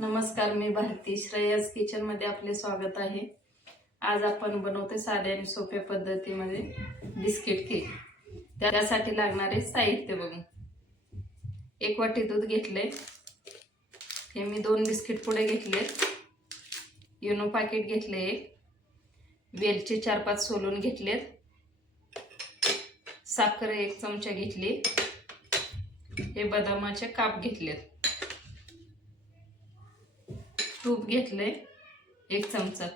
नमस्कार मी भारती. श्रेयस किचनमध्ये आपले स्वागत आहे. आज आपण बनवते साध्या आणि सोप्या पद्धतीमध्ये बिस्किट केक. त्यासाठी लागणारे साहित्य बघू. एक वाटी दूध घेतले. हे मी दोन बिस्किट पुढे घेतले. युनो पाकिट घेतले एक. वेलचे चार पाच सोलून घेतलेत. साखर एक चमचा घेतली. हे बदामाचे काप घेतलेत. तूप घेतले एक चमचा.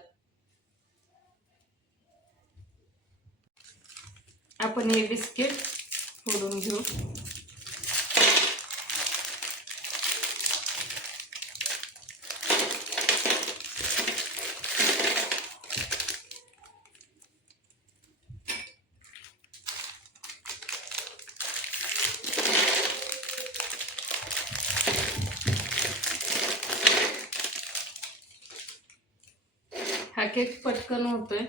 आपण हे बिस्किट फोडून घेऊ हा केक पटकन होतोय.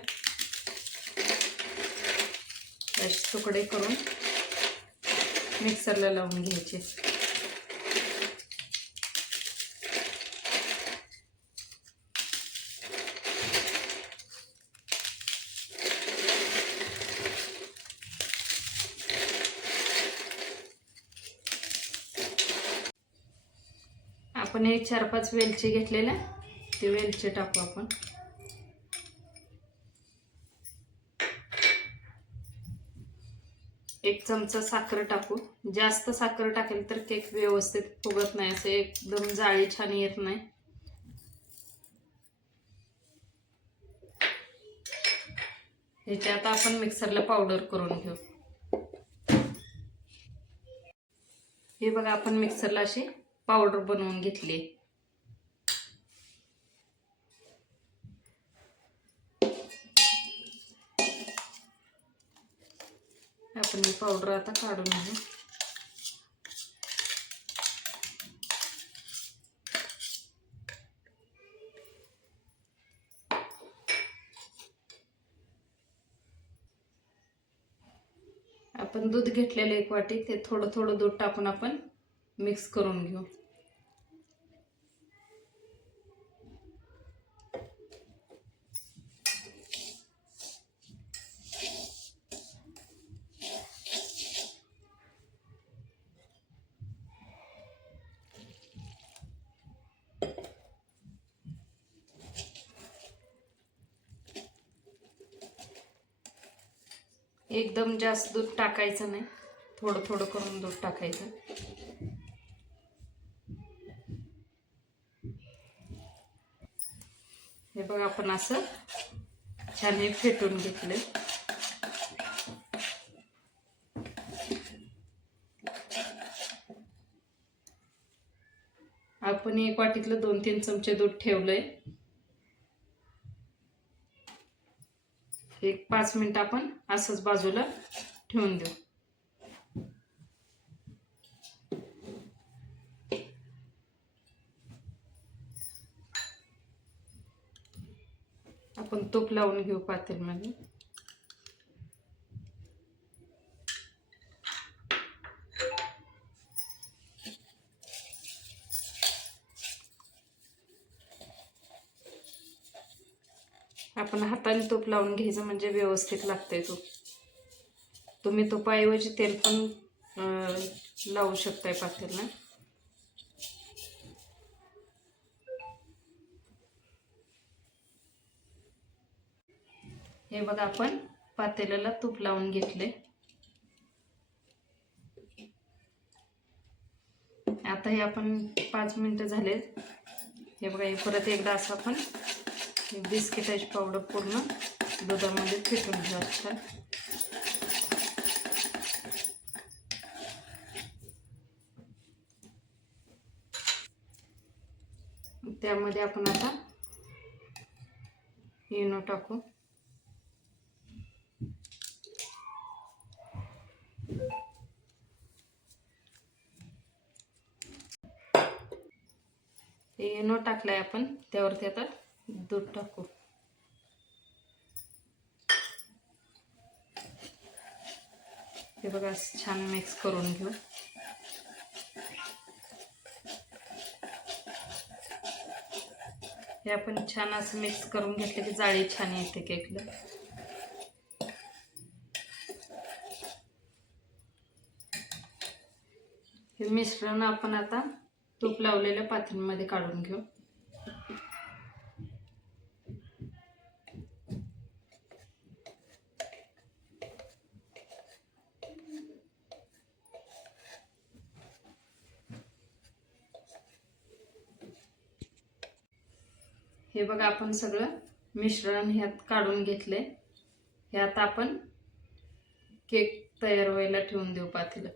त्याचे तुकडे करून मिक्सरला लावून घ्यायचे. आपण एक चार पाच वेलची घेतलेल्या ते वेलचे टाकू आपण. एक चमचा साखर टाकू. जास्त साखर टाकेल तर केक व्यवस्थित फुगत नाही असं एकदम जाळी छान येत नाही. ह्याची आता आपण मिक्सरला पावडर करून घेऊ. हे बघा आपण मिक्सरला अशी पावडर बनवून घेतली आपण ही पावडर आता काढून घेऊ. आपण दूध घेतलेलं एक वाटी ते थोडं थोडं दूध टाकून आपण मिक्स करून घेऊ. एकदम जास्त दूध टाकायचं नाही. थोडं थोडं करून दूध टाकायचं. हे बघ आपण असं छान हे फेटून घेतले आपण एक वाटीतलं दोन तीन चमचे दूध ठेवलंय. एक पाच मिनिट आपण असंच बाजूला ठेवून देऊ. आपण तूप लावून घेऊ पातेलमध्ये. आपण हाताने तूप लावून घ्यायचं म्हणजे व्यवस्थित लागतंय तूप. तुम्ही तुपाऐवजी तेल पण लावू शकताय पातेलला हे बघा आपण पातेल्याला तूप लावून घेतले आता हे आपण पाच मिनिटं झाले हे बघा हे परत एकदा असं आपण बिस्किटाची पावडर पूर्ण दुधामध्ये फेटून घेऊ छान त्यामध्ये आपण आता इनो टाकू. इनो टाकलाय आपण त्यावरती आता दूध टाकू. हे बघा छान मिक्स करून घेऊ. हे आपण छान असं मिक्स करून घेतलं की जाळी छान येते केकला. हे मिश्रण आपण आता तूप लावलेल्या पात्रांमध्ये काढून घेऊ. हे बघा आपण सगळं मिश्रण ह्यात काढून घेतले आहे ह्यात आपण केक तयार व्हायला ठेवून देऊ पातेलं.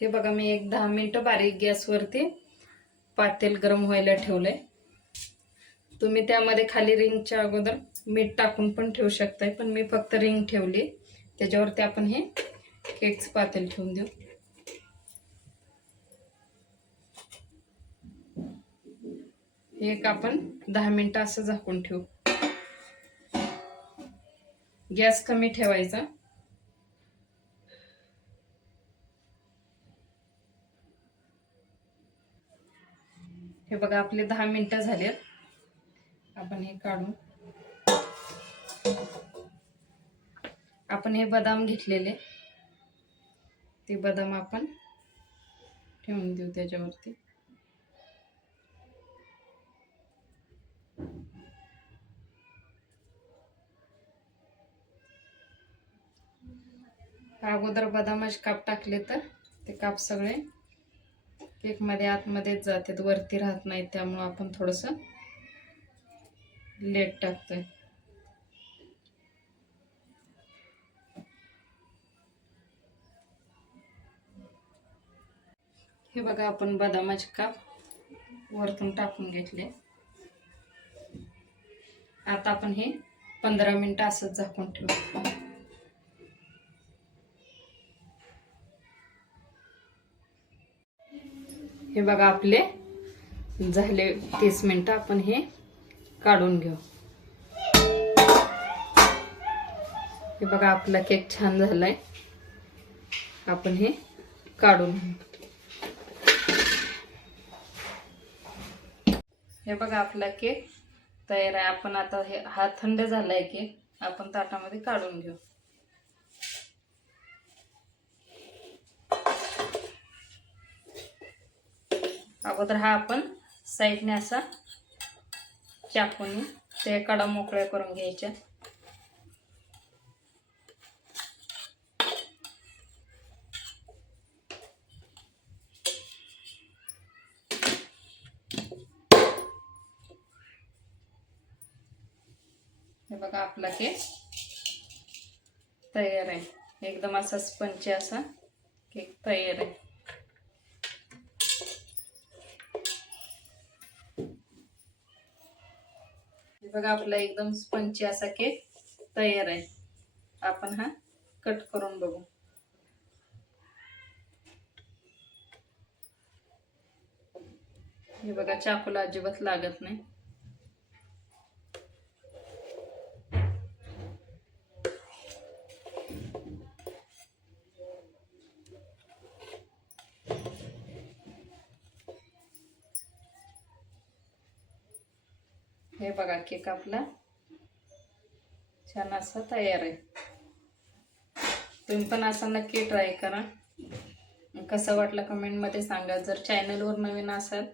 हे बघा मी एक दहा मिनटं बारीक गॅसवरती पातेल गरम व्हायला ठेवलंय. तुम्ही त्यामध्ये खाली रिंगच्या अगोदर मीठ टाकून पण ठेवू शकताय पण मी फक्त रिंग ठेवली. त्याच्यावरती आपण हे केक्स पातेल ठेवून देऊ. हे एक आपण दहा मिनिटं असं झाकून ठेवू. गॅस कमी ठेवायचा. हे बघा आपले दहा मिनिटं झालेत. आपण हे काढू. आपण हे बदाम घेतलेले. ते बदाम आपण ठेवून देऊ त्याच्यावरती. अगोदर बदामाचे काप टाकले तर ते काप सगळे केकमध्ये आतमध्येच जातात वरती राहत नाहीत त्यामुळं आपण थोडंसं लेट टाकतोय. हे बघा आपण बदामाचे काप वरतून टाकून घेतले. आता आपण हे पंधरा मिनटं असंच झाकून ठेवू. हे बघा आपले झाले तीस मिनिटं. आपण हे काढून घेऊ. हे बघा आपला केक छान झालाय. आपण हे काढून घेऊ. हे बघा आपला केक तयार आहे. आपण आता हे हा थंड झालाय केक. आपण ताटामध्ये काढून घेऊ. अगोदर हा आपण साईडने असा चाकून ते कडा मोकळ्या करून घ्यायच्या. हे बघा आपला केक तयार आहे. एकदम असा स्पंची असा केक तयार आहे. बघा आपला एकदम स्पंची असा केक तयार आहे. आपण हा कट करून बघू. हे बघा चाकूला अजिबात लागत नाही. हे बघा केक आपला छान असा तयार आहे. तुम्ही पण असा नक्की ट्राय करा. कसं वाटलं कमेंटमध्ये सांगा. जर चॅनलवर नवीन असाल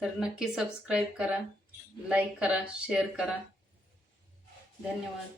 तर नक्की सबस्क्राईब करा लाईक करा शेअर करा. धन्यवाद.